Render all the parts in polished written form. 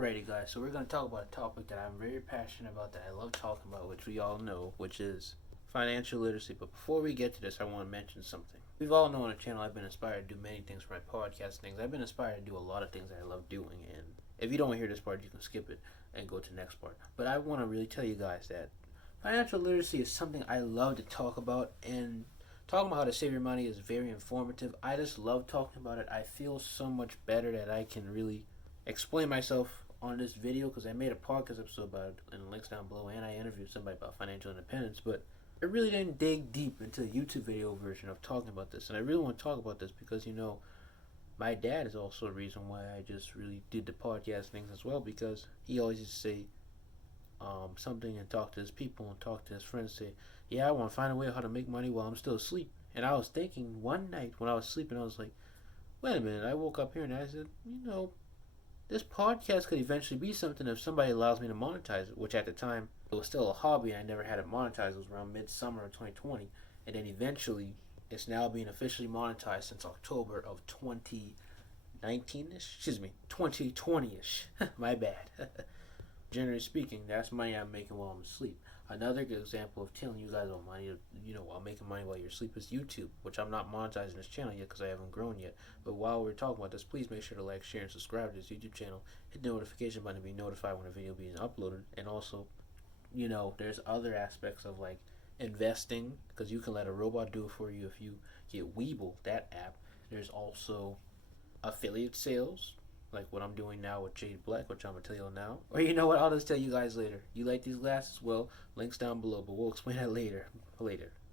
Alrighty, guys, so we're going to talk about a topic that I'm very passionate about, that I love talking about, which we all know, which is financial literacy. But before we get to this, I want to mention something. We've all known on the channel I've been inspired to do many things for my podcast things. I've been inspired to do a lot of things that I love doing, and if you don't hear this part, you can skip it and go to the next part. But I want to really tell you guys that financial literacy is something I love to talk about, and talking about how to save your money is very informative. I just love talking about it. I feel so much better that I can really explain myself on this video because I made a podcast episode about it in the links down below, and I interviewed somebody about financial independence, but I really didn't dig deep into the YouTube video version of talking about this. And I really want to talk about this because, my dad is also the reason why I just really did the podcast things as well, because he always used to say something and talk to his people and talk to his friends, say, yeah, I want to find a way how to make money while I'm still asleep. And I was thinking one night when I was sleeping, I was like, wait a minute. I woke up here and I said, this podcast could eventually be something if somebody allows me to monetize it, which at the time it was still a hobby and I never had it monetized. It was around midsummer of 2020, and then eventually it's now being officially monetized since October of 2019ish. Excuse me, 2020ish. My bad. Generally speaking, that's money I'm making while I'm asleep. Another good example of telling you guys about money, while making money while you're asleep is YouTube, which I'm not monetizing this channel yet because I haven't grown yet. But while we're talking about this, please make sure to like, share, and subscribe to this YouTube channel. Hit the notification button to be notified when a video being uploaded. And also, there's other aspects of like investing, because you can let a robot do it for you if you get Webull, that app. There's also affiliate sales, like what I'm doing now with Jade Black, which I'm going to tell you now. Or you know what, I'll just tell you guys later. You like these glasses? Well, links down below, but we'll explain that later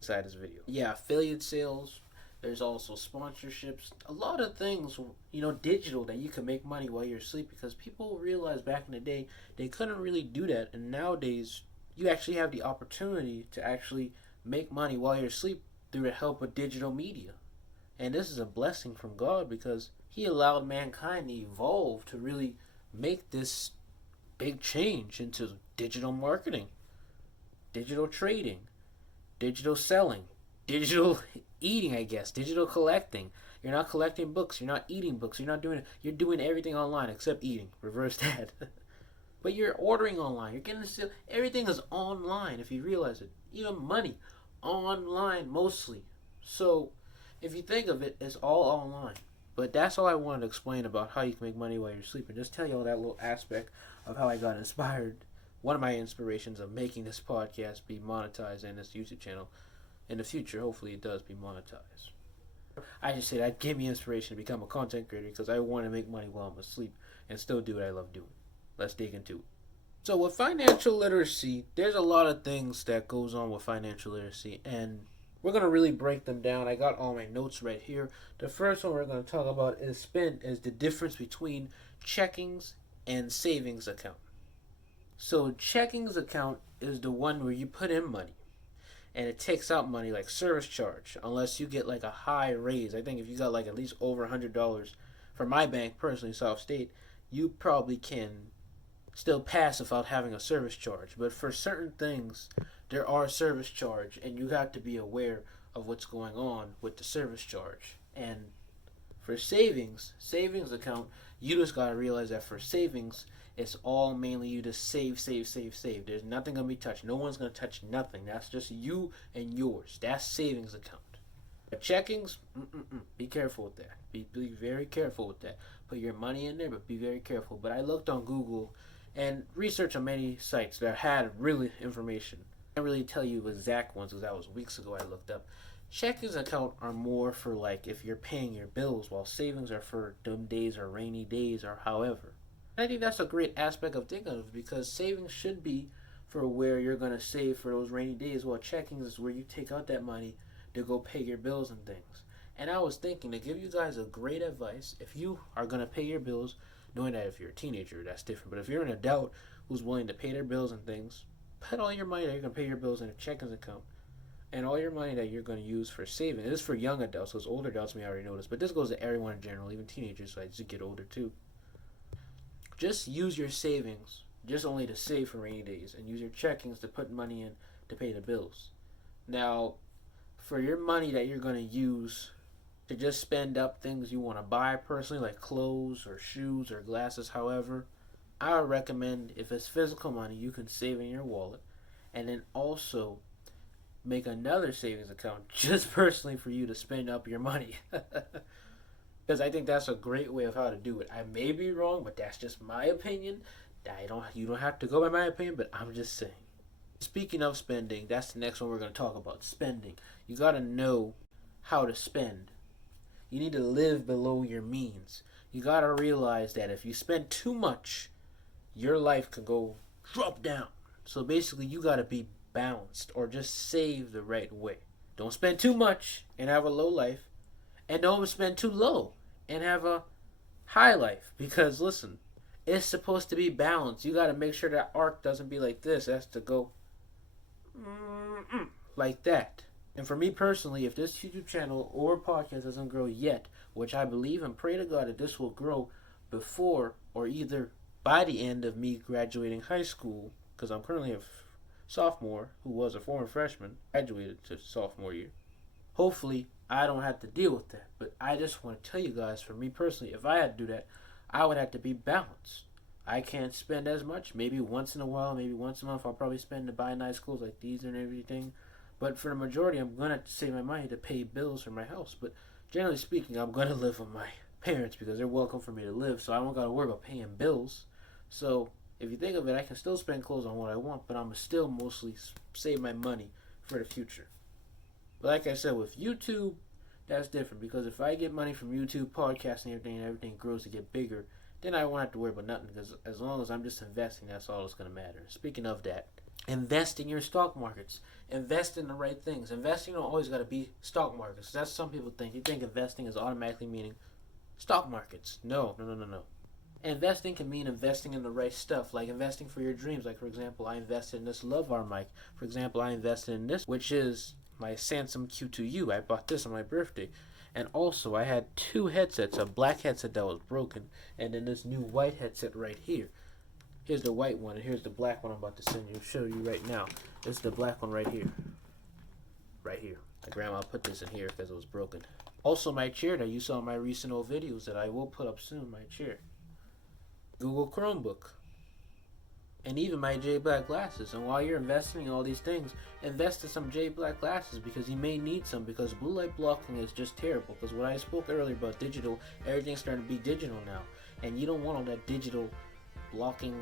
inside this video. Yeah, affiliate sales. There's also sponsorships. A lot of things, digital, that you can make money while you're asleep, because people realized back in the day they couldn't really do that. And nowadays, you actually have the opportunity to actually make money while you're asleep through the help of digital media. And this is a blessing from God, because he allowed mankind to evolve to really make this big change into digital marketing, digital trading, digital selling, digital eating, digital collecting. You're not collecting books, you're not eating books, you're doing everything online except eating. Reverse that. But you're ordering online, you're getting everything is online if you realize it. Even money, online mostly. So if you think of it, it's all online. But that's all I wanted to explain about how you can make money while you're sleeping. Just tell you all that little aspect of how I got inspired. One of my inspirations of making this podcast be monetized and this YouTube channel in the future. Hopefully it does be monetized. I just say that gave me inspiration to become a content creator because I want to make money while I'm asleep and still do what I love doing. Let's dig into it. So with financial literacy, there's a lot of things that goes on with financial literacy, and we're going to really break them down. I got all my notes right here. The first one we're going to talk about is the difference between checkings and savings account. So checkings account is the one where you put in money and it takes out money like service charge, unless you get like a high raise. I think if you got like at least over $100 for my bank personally, South State, you probably can still pass without having a service charge. But for certain things, there are service charge, and you have to be aware of what's going on with the service charge. And for savings account, you just got to realize that for savings, it's all mainly you just save. There's nothing going to be touched. No one's going to touch nothing. That's just you and yours. That's savings account. But checkings, be careful with that. Be very careful with that. Put your money in there, but be very careful. But I looked on Google and researched on many sites that had really information. I can't really tell you exact ones because that was weeks ago I looked up. Checkings account are more for like if you're paying your bills, while savings are for dumb days or rainy days or however. And I think that's a great aspect of thinking of, because savings should be for where you're going to save for those rainy days, while checkings is where you take out that money to go pay your bills and things. And I was thinking to give you guys a great advice. If you are going to pay your bills, knowing that if you're a teenager, that's different. But if you're an adult who's willing to pay their bills and things, put all your money that you're going to pay your bills in a checkings account. And all your money that you're going to use for saving. This is for young adults, because older adults may already know this. But this goes to everyone in general, even teenagers, so I just get older too. Just use your savings, just only to save for rainy days. And use your checkings to put money in to pay the bills. Now, for your money that you're going to use to just spend up things you want to buy personally, like clothes or shoes or glasses, however, I would recommend, if it's physical money, you can save in your wallet, and then also make another savings account just personally for you to spend up your money. Because I think that's a great way of how to do it. I may be wrong, but that's just my opinion. You don't have to go by my opinion, but I'm just saying. Speaking of spending, that's the next one we're going to talk about. Spending. You got to know how to spend. You need to live below your means. You got to realize that if you spend too much, your life can go drop down. So basically, you got to be balanced, or just save the right way. Don't spend too much and have a low life, and don't spend too low and have a high life. Because listen, it's supposed to be balanced. You got to make sure that arc doesn't be like this. It has to go like that. And for me personally, if this YouTube channel or podcast doesn't grow yet, which I believe and pray to God that this will grow before or either by the end of me graduating high school, because I'm currently a sophomore who was a former freshman, graduated to sophomore year. Hopefully, I don't have to deal with that. But I just want to tell you guys, for me personally, if I had to do that, I would have to be balanced. I can't spend as much. Maybe once in a while, maybe once a month, I'll probably spend to buy nice clothes like these and everything. But for the majority, I'm going to have to save my money to pay bills for my house. But generally speaking, I'm going to live with my parents because they're welcome for me to live. So I don't got to worry about paying bills. So if you think of it, I can still spend clothes on what I want, but I'm still mostly save my money for the future. But like I said, with YouTube, that's different, because if I get money from YouTube, podcasting, and everything grows to get bigger, then I won't have to worry about nothing, because as long as I'm just investing, that's all that's going to matter. Speaking of that, invest in your stock markets. Invest in the right things. Investing don't always got to be stock markets. That's some people think. You think investing is automatically meaning stock markets. No. Investing can mean investing in the right stuff, like investing for your dreams. Like, for example, I invested in this LoveR mic. For example, I invested in this, which is my Samsung Q2U. I bought this on my birthday. And also, I had two headsets, a black headset that was broken, and then this new white headset right here. Here's the white one, and here's the black one I'm about to show you right now. This is the black one right here. Right here. My grandma put this in here because it was broken. Also, my chair that you saw in my recent old videos that I will put up soon, my chair. Google Chromebook. And even my J Black glasses. And while you're investing in all these things, invest in some J Black glasses, because you may need some, because blue light blocking is just terrible. Because when I spoke earlier about digital, everything's starting to be digital now. And you don't want all that digital blocking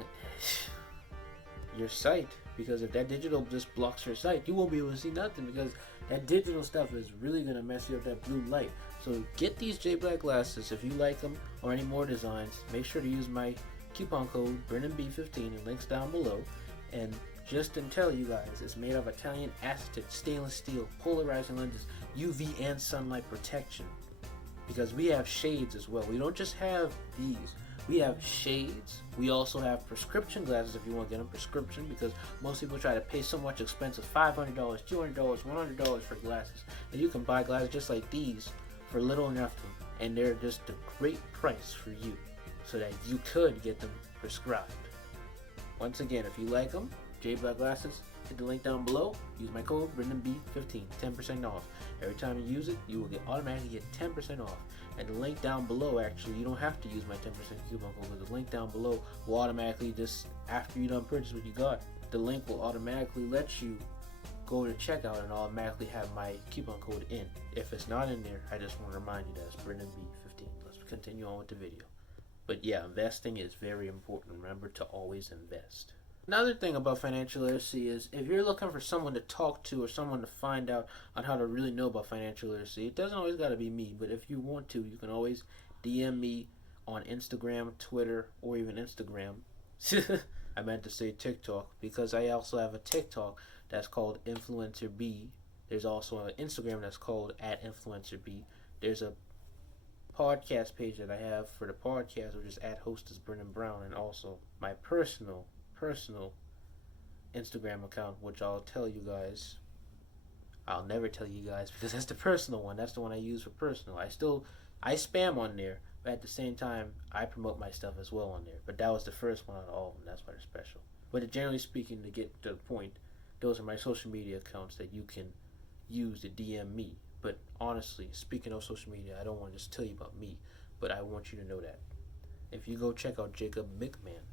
your sight, because if that digital just blocks your sight, you won't be able to see nothing, because that digital stuff is really going to mess you up, that blue light. So get these J Black glasses if you like them, or any more designs. Make sure to use my coupon code BrennanB15 and links down below. And just to tell you guys, it's made of Italian acetate stainless steel polarizing lenses, UV and sunlight protection, because we have shades as well. We don't just have these. We have shades. We also have prescription glasses if you want to get them prescription, because most people try to pay so much expensive $500, $200, $100 for glasses. And you can buy glasses just like these for little or nothing. And they're just a great price for you, so that you could get them prescribed. Once again, if you like them, J Black glasses, hit the link down below. Use my code BrennanB15, 10% off. Every time you use it, you will automatically get 10% off. And the link down below, actually, you don't have to use my 10% coupon code, because the link down below will automatically, just after you done purchase what you got, the link will automatically let you go to checkout and automatically have my coupon code in. If it's not in there, I just want to remind you that it's BrennanB15. Let's continue on with the video. But yeah, investing is very important. Remember to always invest. Another thing about financial literacy is, if you're looking for someone to talk to or someone to find out on how to really know about financial literacy, it doesn't always got to be me, but if you want to, you can always DM me on Instagram, Twitter, or even Instagram. I meant to say TikTok, because I also have a TikTok that's called InfluencerB. There's also an Instagram that's called @InfluencerB. There's a podcast page that I have for the podcast, which is @Hostess Brennan Brown, and also my personal Instagram account, which I'll tell you guys. I'll never tell you guys, because that's the personal one. That's the one I use for personal. I spam on there, but at the same time, I promote my stuff as well on there. But that was the first one out of all of them. That's why they're special. But generally speaking, to get to the point, those are my social media accounts that you can use to DM me. But honestly, speaking of social media, I don't want to just tell you about me, but I want you to know that if you go check out Jacob McMahon,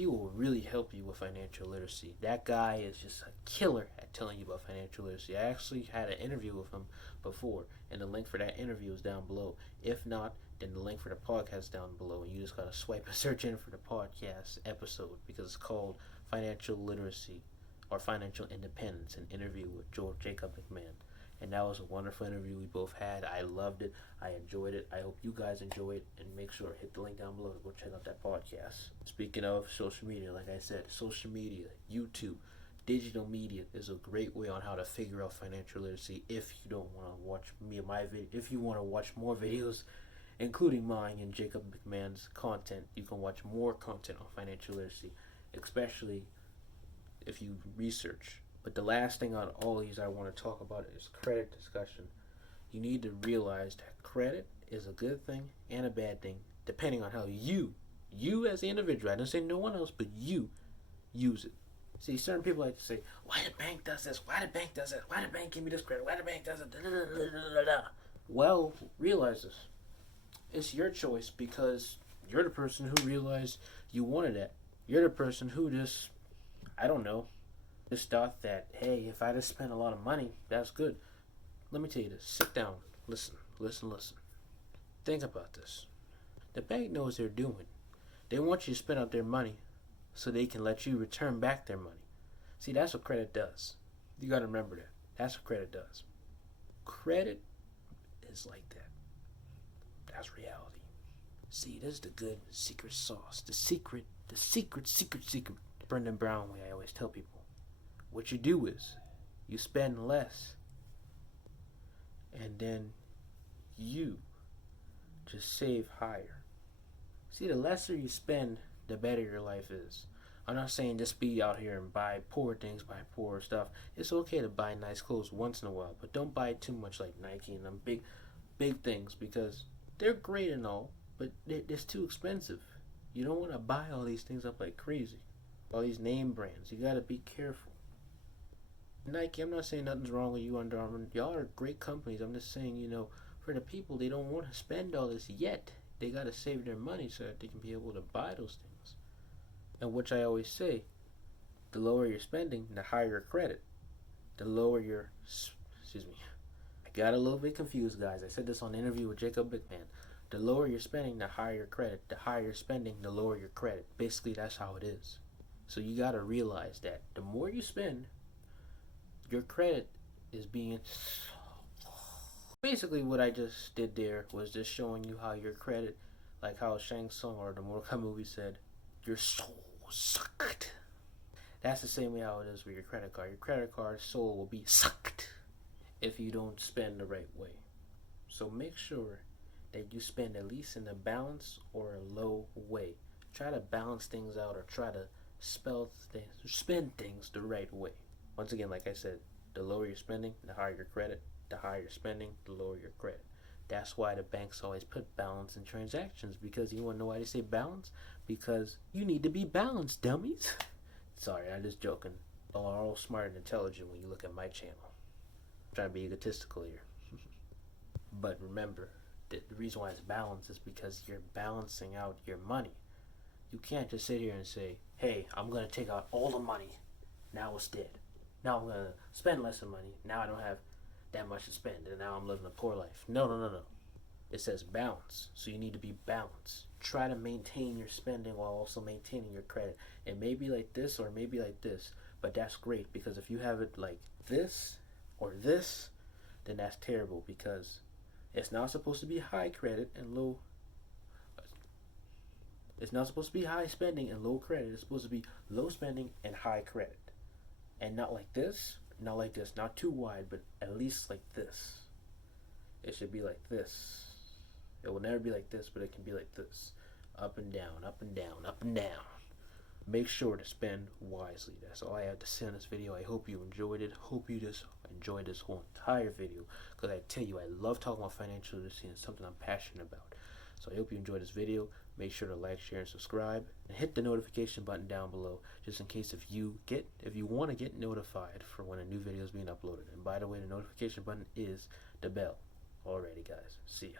he will really help you with financial literacy. That guy is just a killer at telling you about financial literacy. I actually had an interview with him before, and the link for that interview is down below. If not, then the link for the podcast is down below, and you just gotta swipe and search in for the podcast episode, because it's called Financial Literacy or Financial Independence, an interview with Jacob McMahon. And that was a wonderful interview we both had. I loved it. I enjoyed it. I hope you guys enjoy it. And make sure to hit the link down below to go check out that podcast. Speaking of social media, like I said, social media, YouTube, digital media is a great way on how to figure out financial literacy. If you don't want to watch me and my video, if you want to watch more videos, including mine and Jacob McMahon's content, you can watch more content on financial literacy, especially if you research. But the last thing on all these I want to talk about is credit discussion. You need to realize that credit is a good thing and a bad thing, depending on how you as the individual, I didn't say no one else, but you use it. See, certain people like to say, why the bank does this? Why the bank does that? Why the bank give me this credit? Why the bank does it? Well, realize this. It's your choice, because you're the person who realized you wanted that. You're the person who just, I don't know, just thought that, hey, if I just spend a lot of money, that's good. Let me tell you this. Sit down. Listen. Think about this. The bank knows they're doing. They want you to spend out their money so they can let you return back their money. See, that's what credit does. You got to remember that. That's what credit does. Credit is like that. That's reality. See, this is the good secret sauce. The secret. Brendan Brown way I always tell people. What you do is you spend less, and then you just save higher. See, the lesser you spend, the better your life is. I'm not saying just be out here and buy poor things, buy poor stuff. It's okay to buy nice clothes once in a while, but don't buy too much like Nike and them big things, because they're great and all, but it's too expensive. You don't want to buy all these things up like crazy. All these name brands. You got to be careful. Nike, I'm not saying nothing's wrong with you, Under Armour. Y'all are great companies. I'm just saying, for the people, they don't want to spend all this yet. They got to save their money so that they can be able to buy those things. And which I always say, the lower your spending, the higher your credit. The lower your, I got a little bit confused, guys. I said this on the interview with Jacob McMahon. The lower your spending, the higher your credit. The higher your spending, the lower your credit. Basically, that's how it is. So you got to realize that the more you spend, your credit is being... Basically, what I just did there was just showing you how your credit, like how Shang Tsung or the Mortal Kombat movie said, your soul sucked. That's the same way how it is with your credit card. Your credit card soul will be sucked if you don't spend the right way. So make sure that you spend at least in a balance or a low way. Try to balance things out, or try to spend things the right way. Once again, like I said, the lower your spending, the higher your credit. The higher your spending, the lower your credit. That's why the banks always put balance in transactions, because you want to know why they say balance? Because you need to be balanced, dummies. Sorry, I'm just joking. Y'all are all smart and intelligent when you look at my channel. I'm trying to be egotistical here. But remember, the reason why it's balanced is because you're balancing out your money. You can't just sit here and say, hey, I'm going to take out all the money. Now it's dead. Now I'm going to spend less of money. Now I don't have that much to spend, and now I'm living a poor life. No. It says balance, so you need to be balanced. Try to maintain your spending while also maintaining your credit. It may be like this, or it may be like this, but that's great, because if you have it like this or this, then that's terrible, because it's not supposed to be high credit and low. It's not supposed to be high spending and low credit. It's supposed to be low spending and high credit, and not like this. Not like this, not too wide, but at least like this. It should be like this. It will never be like this, but it can be like this. Up and down, up and down, up and down. Make sure to spend wisely. That's all I have to say on this video. I hope you enjoyed it. Hope you just enjoyed this whole entire video, because I tell you, I love talking about financial literacy, and it's something I'm passionate about. So I hope you enjoyed this video. Make sure to like, share, and subscribe, and hit the notification button down below, just in case if you want to get notified for when a new video is being uploaded. And by the way, the notification button is the bell. Alrighty, guys. See ya.